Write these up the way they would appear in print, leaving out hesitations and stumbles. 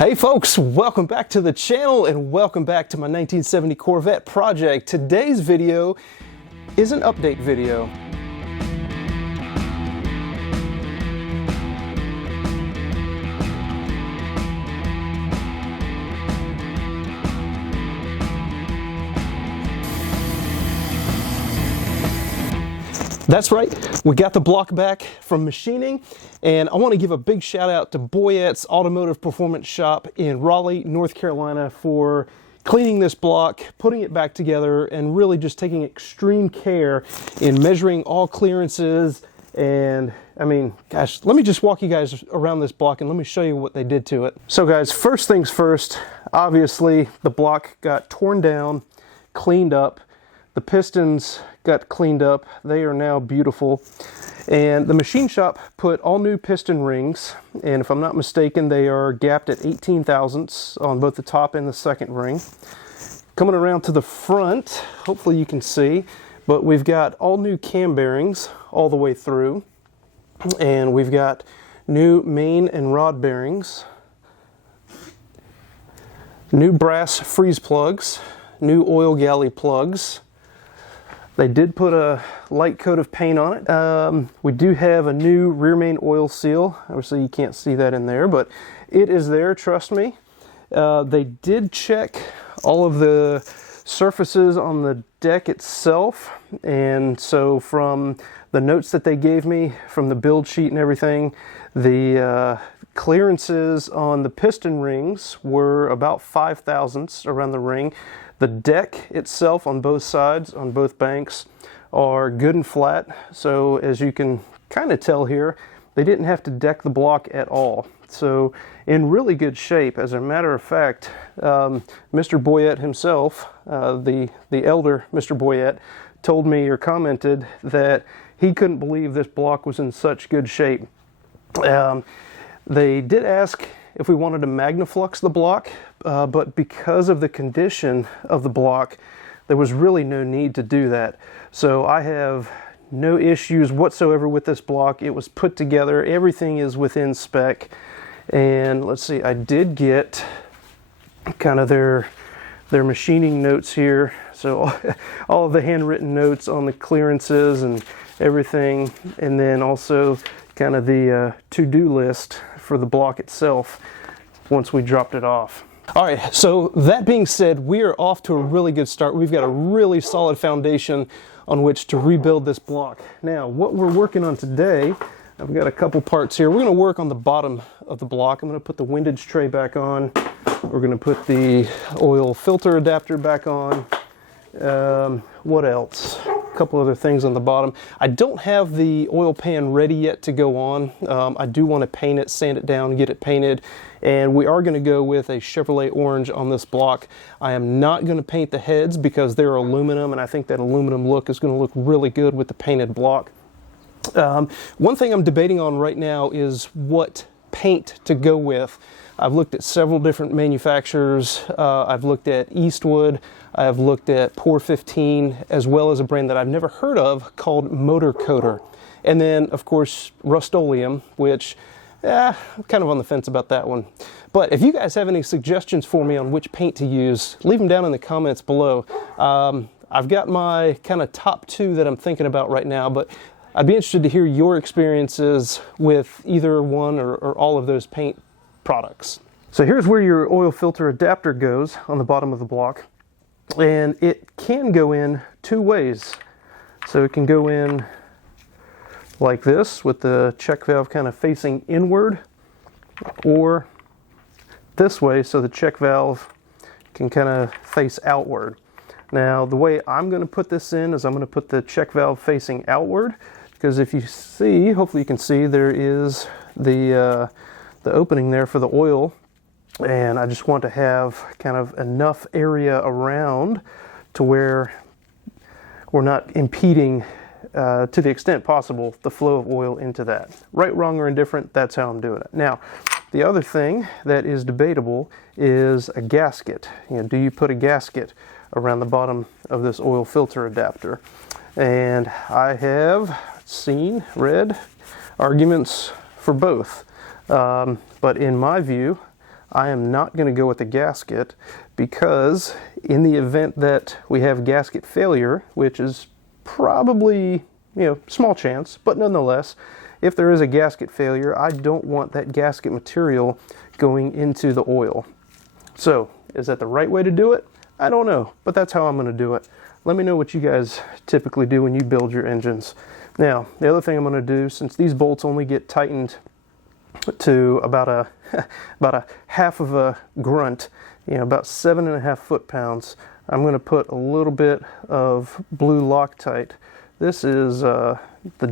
Hey folks, welcome back to the channel and welcome back to my 1970 Corvette project. Today's video is an update video. That's right, we got the block back from machining, and I want to give a big shout out to Boyette's Automotive Performance Shop in Raleigh, North Carolina for cleaning this block, putting it back together, and really just taking extreme care in measuring all clearances. And I mean, gosh, let me just walk you guys around this block and let me show you what they did to it. So guys, first things first, obviously the block got torn down, cleaned up. The pistons got cleaned up. They are now beautiful. And the machine shop put all new piston rings, and if I'm not mistaken, they are gapped at 18 thousandths on both the top and the second ring. Coming around to the front, hopefully you can see, but we've got all new cam bearings all the way through, and we've got new main and rod bearings, new brass freeze plugs, new oil galley plugs. They did put a light coat of paint on it. We do have a new rear main oil seal. Obviously you can't see that in there, but it is there, trust me. They did check all of the surfaces on the deck itself, and so from the notes that they gave me, from the build sheet and everything, the clearances on the piston rings were about 5 thousandths around the ring. The deck itself on both sides, on both banks, are good and flat. So as you can kind of tell here, they didn't have to deck the block at all. So in really good shape. As a matter of fact, Mr. Boyette himself, the elder Mr. Boyette, told me or commented that he couldn't believe this block was in such good shape. They did ask if we wanted to Magnaflux the block, but because of the condition of the block, there was really no need to do that. So I have no issues whatsoever with this block. It was put together, everything is within spec. And let's see, I did get kind of their machining notes here. So all of the handwritten notes on the clearances and everything, and then also kind of the to-do list for the block itself once we dropped it off. All right, so that being said, we are off to a really good start. We've got a really solid foundation on which to rebuild this block. Now, what we're working on today, I've got a couple parts here. We're gonna work on the bottom of the block. I'm gonna put the windage tray back on. We're gonna put the oil filter adapter back on. What else? A couple other things on the bottom. I don't have the oil pan ready yet to go on. I do want to paint it, sand it down, get it painted, and we are going to go with a Chevrolet orange on this block. I am not going to paint the heads because they're aluminum, and I think that aluminum look is going to look really good with the painted block. One thing I'm debating on right now is what paint to go with. I've looked at several different manufacturers. I've looked at Eastwood, I've looked at Pour 15, as well as a brand that I've never heard of called Motor Coater. And then, of course, Rust-Oleum, which, I'm kind of on the fence about that one. But if you guys have any suggestions for me on which paint to use, leave them down in the comments below. I've got my kind of top two that I'm thinking about right now, but I'd be interested to hear your experiences with either one or all of those paint products. So here's where your oil filter adapter goes on the bottom of the block, and it can go in two ways. So it can go in like this with the check valve kind of facing inward, or this way so the check valve can kind of face outward. Now the way I'm going to put this in is I'm going to put the check valve facing outward, because if you see, hopefully you can see, there is the opening there for the oil, and I just want to have kind of enough area around to where we're not impeding to the extent possible the flow of oil into that. Right, wrong, or indifferent, that's how I'm doing it. Now, the other thing that is debatable is a gasket. You know, do you put a gasket around the bottom of this oil filter adapter? And I have read arguments for both. But in my view, I am not going to go with the gasket, because in the event that we have gasket failure, which is probably, small chance, but nonetheless, if there is a gasket failure, I don't want that gasket material going into the oil. So, is that the right way to do it? I don't know, but that's how I'm going to do it. Let me know what you guys typically do when you build your engines. Now, the other thing I'm going to do, since these bolts only get tightened to about a half of a grunt, about 7.5 foot-pounds, I'm going to put a little bit of blue Loctite. This is the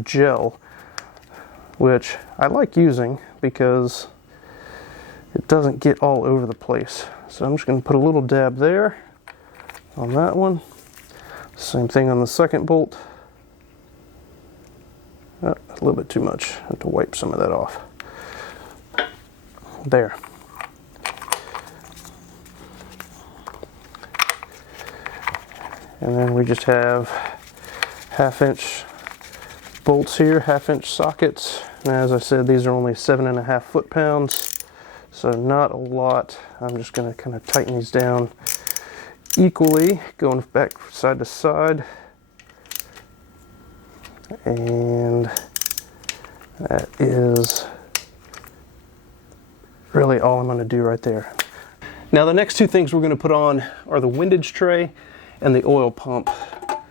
gel, which I like using because it doesn't get all over the place. So I'm just going to put a little dab there on that one. Same thing on the second bolt. Oh, a little bit too much. I have to wipe some of that off. There. And then we just have 1/2-inch bolts here, 1/2-inch sockets. And as I said, these are only 7.5 foot-pounds, so not a lot. I'm just going to kind of tighten these down equally, going back side to side. And that is really all I'm going to do right there. Now the next two things we're going to put on are the windage tray and the oil pump.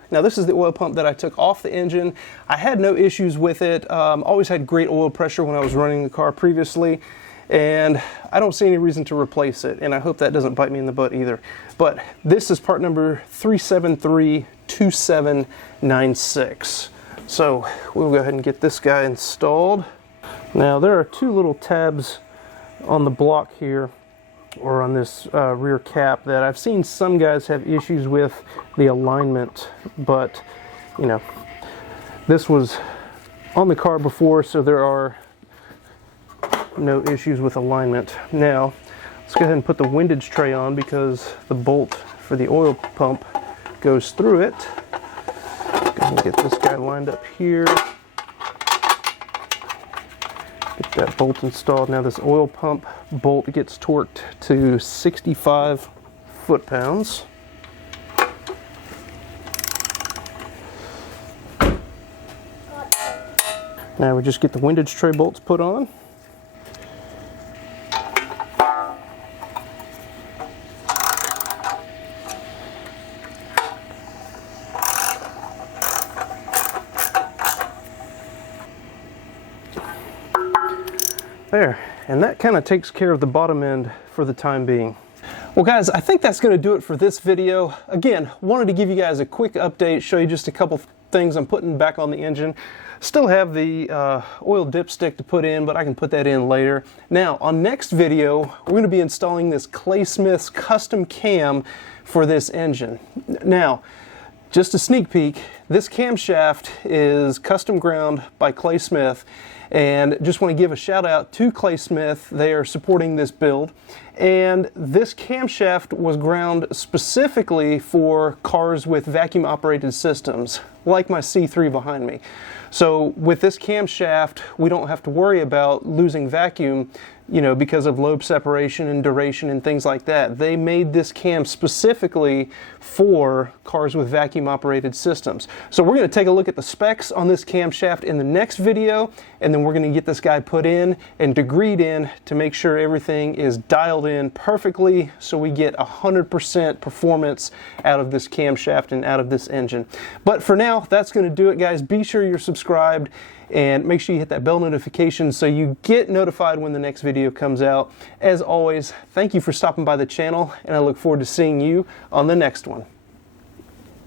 Now this is the oil pump that I took off the engine. I had no issues with it. Always had great oil pressure when I was running the car previously, and I don't see any reason to replace it, and I hope that doesn't bite me in the butt either. But this is part number 3732796. So we'll go ahead and get this guy installed. Now there are two little tabs on the block here, or on this rear cap, that I've seen some guys have issues with the alignment, but this was on the car before, so there are no issues with alignment. Now let's go ahead and put the windage tray on, because the bolt for the oil pump goes through it. Go ahead and get this guy lined up here. Get that bolt installed. Now this oil pump bolt gets torqued to 65 foot-pounds. Now we just get the windage tray bolts put on. There, and that kind of takes care of the bottom end for the time being. Well guys, I think that's going to do it for this video. Again, wanted to give you guys a quick update, show you just a couple things I'm putting back on the engine. Still have the oil dipstick to put in, but I can put that in later. Now, on next video, we're going to be installing this Clay Smith's custom cam for this engine. Now, just a sneak peek, this camshaft is custom ground by Clay Smith, and just want to give a shout out to Clay Smith. They are supporting this build, and this camshaft was ground specifically for cars with vacuum operated systems, like my C3 behind me. So with this camshaft, we don't have to worry about losing vacuum, because of lobe separation and duration and things like that. They made this cam specifically for cars with vacuum operated systems. So we're going to take a look at the specs on this camshaft in the next video, and then we're going to get this guy put in and degreed in to make sure everything is dialed in perfectly, so we get 100% performance out of this camshaft and out of this engine. But for now, that's going to do it, guys. Be sure you're subscribed, and make sure you hit that bell notification so you get notified when the next video comes out. As always, thank you for stopping by the channel, and I look forward to seeing you on the next one.